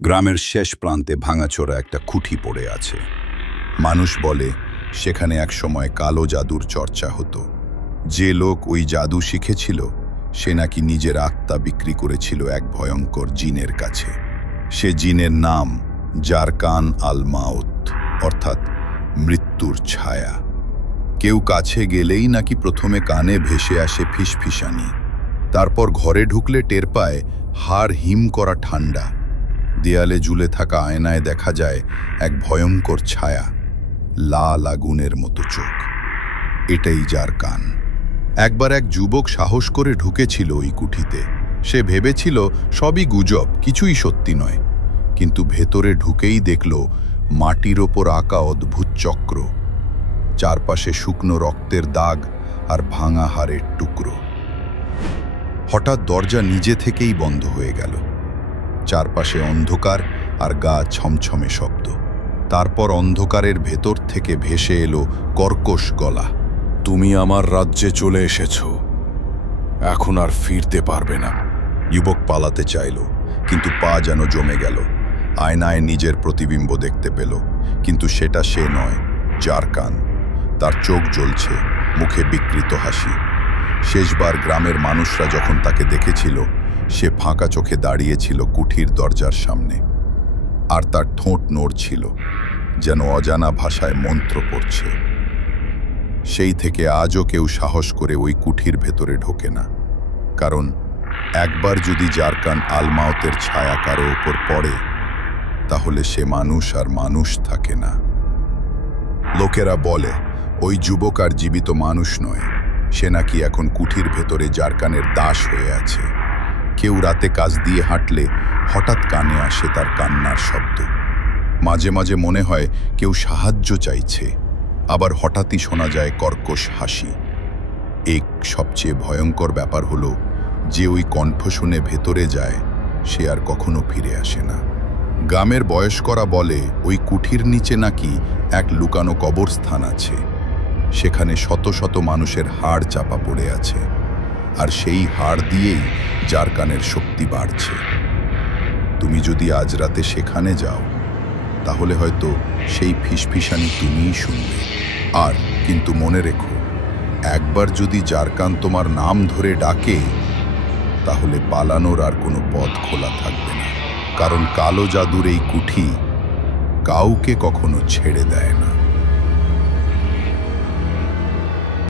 গ্রামের শেষ প্রান্তে ভাঙাচোরা একটা খুঁটি পড়ে আছে। মানুষ বলে সেখানে একসময় কালো জাদুর চর্চা হতো। যে লোক ওই জাদু শিখেছিল সে নাকি নিজের আত্মা বিক্রি করেছিল এক ভয়ঙ্কর জিনের কাছে। সে জিনের নাম জারকান আল মাউত, অর্থাৎ মৃত্যুর ছায়া। কেউ কাছে গেলেই নাকি প্রথমে কানে ভেসে আসে ফিসফিসানি, তারপর ঘরে ঢুকলে টের পায় হাড় হিম করা ঠান্ডা। দেয়ালে ঝুলে থাকা আয়নায় দেখা যায় এক ভয়ঙ্কর ছায়া, লাল আগুনের মতো চোখ। এটাই জারকান। একবার এক যুবক সাহস করে ঢুকেছিল ওই কুঠিতে। সে ভেবেছিল সবই গুজব, কিছুই সত্যি নয়। কিন্তু ভেতরে ঢুকেই দেখল মাটির ওপর আঁকা অদ্ভুত চক্র, চারপাশে শুকনো রক্তের দাগ আর ভাঙা হাড়ের টুকরো। হঠাৎ দরজা নিজে থেকেই বন্ধ হয়ে গেল। চারপাশে অন্ধকার আর গা ছমছমে শব্দ। তারপর অন্ধকারের ভেতর থেকে ভেসে এলো কর্কশ গলা, তুমি আমার রাজ্যে চলে এসেছো, এখন আর ফিরতে পারবে না। যুবক পালাতে চাইল, কিন্তু পা যেন জমে গেল। আয়নায় নিজের প্রতিবিম্ব দেখতে পেল, কিন্তু সেটা সে নয়, জারকান। তার চোখ জ্বলছে, মুখে বিকৃত হাসি। শেষবার গ্রামের মানুষরা যখন তাকে দেখেছিল, সে ফাঁকা চোখে দাঁড়িয়েছিল কুঠির দরজার সামনে, আর তার ঠোঁট নড়ছিল, যেন অজানা ভাষায় মন্ত্র পড়ছে। সেই থেকে আজও কেউ সাহস করে ওই কুঠির ভেতরে ঢোকে না, কারণ একবার যদি জারকান আল মাউতের ছায়া কারো ওপর পড়ে, তাহলে সে মানুষ আর মানুষ থাকে না। লোকেরা বলে ওই যুবক আর জীবিত মানুষ নয়, সে নাকি এখন কুঠির ভেতরে জারকানের দাস হয়ে আছে। কেউ রাতে কাজ দিয়ে হাঁটলে হঠাৎ কানে আসে তার কান্নার শব্দ। মাঝে মাঝে মনে হয় কেউ সাহায্য চাইছে, আবার হঠাৎই শোনা যায় কর্কশ হাসি। এক সবচেয়ে ভয়ঙ্কর ব্যাপার হলো, যে ওই কণ্ঠ শুনে ভেতরে যায় সে আর কখনো ফিরে আসে না। গ্রামের বয়স্করা বলে ওই কুঠির নিচে নাকি এক লুকানো কবরস্থান আছে। সেখানে শত শত মানুষের হাড় চাপা পড়ে আছে, আর সেই হাড় দিয়েই জারকানের শক্তি বাড়ছে। তুমি যদি আজ রাতে সেখানে যাও, তাহলে হয়তো সেই ফিসফিসানি তুমিই শুনবে। আর কিন্তু মনে রেখো, একবার যদি জারকান তোমার নাম ধরে ডাকে, তাহলে পালানোর আর কোনো পথ খোলা থাকবে না, কারণ কালো জাদুর এই কুঠি কাউকে কখনো ছেড়ে দেয় না।